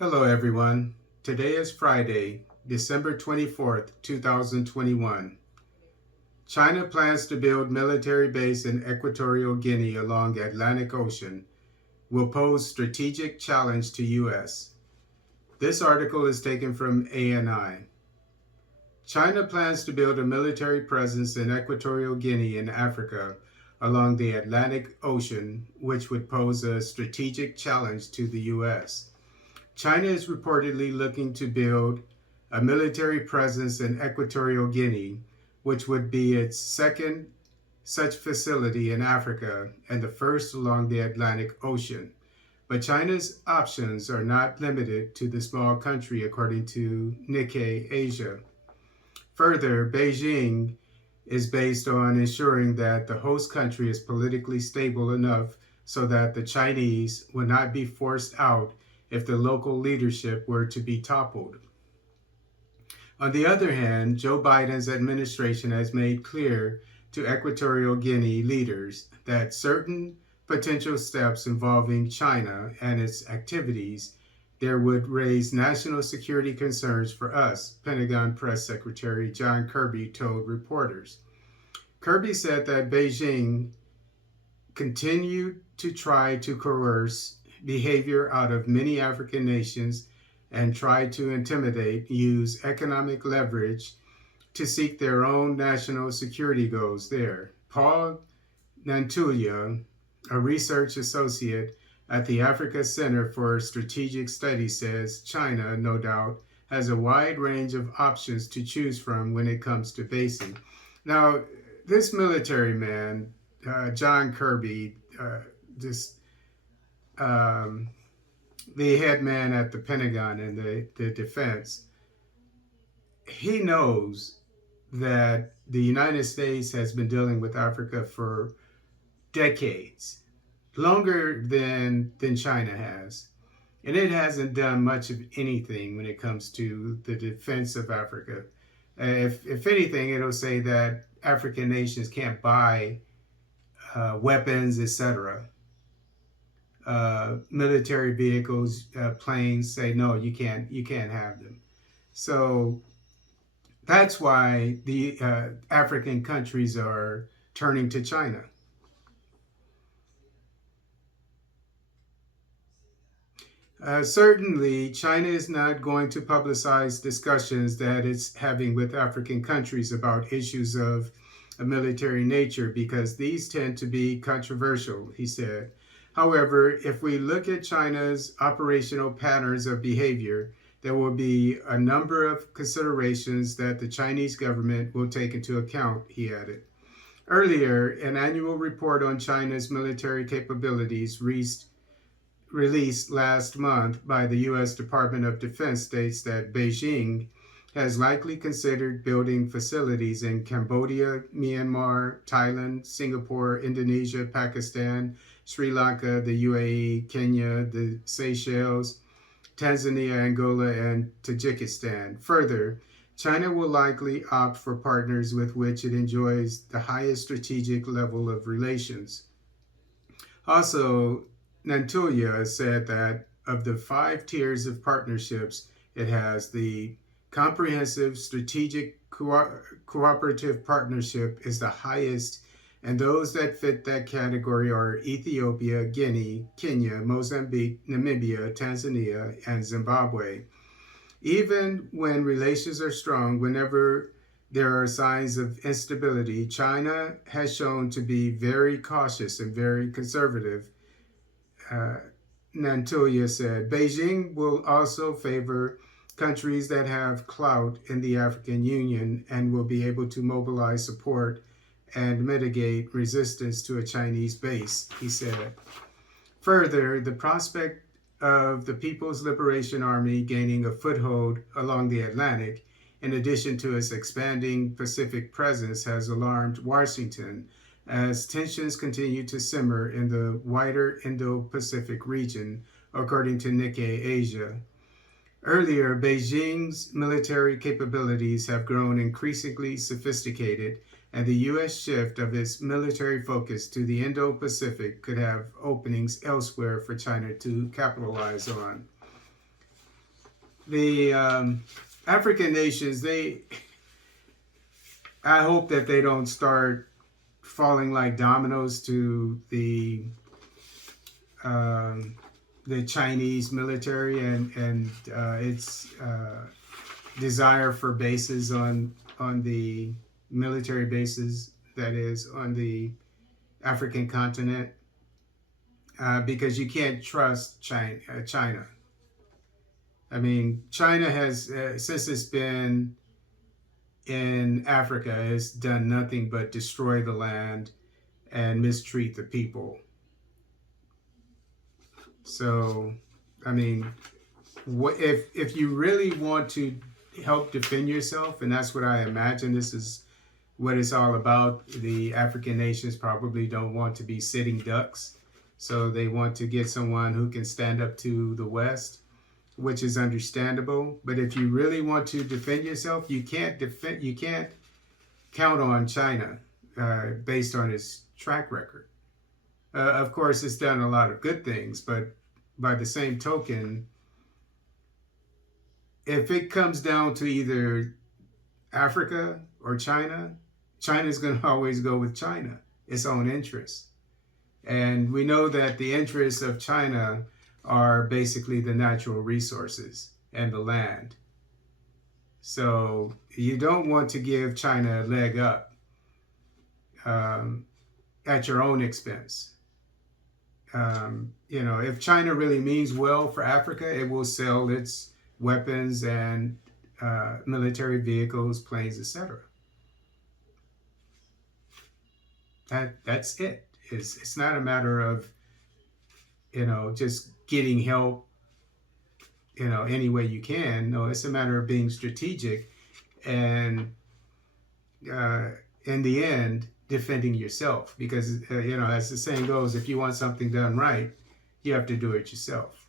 Hello, everyone. Today is Friday, December 24th, 2021. China plans to build military base in Equatorial Guinea along Atlantic Ocean, will pose strategic challenge to U.S. This article is taken from ANI. China plans to build a military presence in Equatorial Guinea in Africa along the Atlantic Ocean, which would pose a strategic challenge to the U.S. China is reportedly looking to build a military presence in Equatorial Guinea, which would be its second such facility in Africa and the first along the Atlantic Ocean. But China's options are not limited to the small country, according to Nikkei Asia. Further, Beijing is based on ensuring that the host country is politically stable enough so that the Chinese would not be forced out if the local leadership were to be toppled. On the other hand, Joe Biden's administration has made clear to Equatorial Guinea leaders that certain potential steps involving China and its activities there would raise national security concerns for us, Pentagon Press Secretary John Kirby told reporters. Kirby said that Beijing continued to try to coerce behavior out of many African nations and try to intimidate, use economic leverage to seek their own national security goals there. Paul Nantulia, a research associate at the Africa Center for Strategic Studies, says China, no doubt, has a wide range of options to choose from when it comes to basing. Now, this military man, John Kirby, the head man at the Pentagon and the defense, he knows that the United States has been dealing with Africa for decades, longer than China has. And it hasn't done much of anything when it comes to the defense of Africa. If anything, it'll say that African nations can't buy weapons, etc. Military vehicles, planes, say no, you can't have them. So that's why the African countries are turning to China. Certainly, China is not going to publicize discussions that it's having with African countries about issues of a military nature because these tend to be controversial, he said. However, if we look at China's operational patterns of behavior, there will be a number of considerations that the Chinese government will take into account, he added. Earlier, an annual report on China's military capabilities released last month by the U.S. Department of Defense states that Beijing has likely considered building facilities in Cambodia, Myanmar, Thailand, Singapore, Indonesia, Pakistan, Sri Lanka, the UAE, Kenya, the Seychelles, Tanzania, Angola, and Tajikistan. Further, China will likely opt for partners with which it enjoys the highest strategic level of relations. Also, Nantulia said that of the 5 tiers of partnerships, it has the comprehensive strategic cooperative partnership is the highest, and those that fit that category are Ethiopia, Guinea, Kenya, Mozambique, Namibia, Tanzania, and Zimbabwe. Even when relations are strong, whenever there are signs of instability, China has shown to be very cautious and very conservative. Nantulia said Beijing will also favor countries that have clout in the African Union and will be able to mobilize support and mitigate resistance to a Chinese base, he said. Further, the prospect of the People's Liberation Army gaining a foothold along the Atlantic, in addition to its expanding Pacific presence, has alarmed Washington as tensions continue to simmer in the wider Indo-Pacific region, according to Nikkei Asia. Earlier, Beijing's military capabilities have grown increasingly sophisticated, and the U.S. shift of its military focus to the Indo-Pacific could have openings elsewhere for China to capitalize on. the African nations, I hope that they don't start falling like dominoes to the Chinese military and its desire for bases on the military bases, that is on the African continent, because you can't trust China. I mean, China has since it's been in Africa, has done nothing but destroy the land and mistreat the people. So, I mean, what if you really want to help defend yourself, and that's what I imagine this is what it's all about. The African nations probably don't want to be sitting ducks, so they want to get someone who can stand up to the West, which is understandable. But if you really want to defend yourself, you can't count on China based on its track record. Of course, it's done a lot of good things, but by the same token, if it comes down to either Africa or China, China's going to always go with China, its own interests. And we know that the interests of China are basically the natural resources and the land. So you don't want to give China a leg up at your own expense. If China really means well for Africa, it will sell its weapons and military vehicles, planes, etc. That's it. It's not a matter of just getting help any way you can. No, it's a matter of being strategic and in the end defending yourself, because as the saying goes, if you want something done right, you have to do it yourself.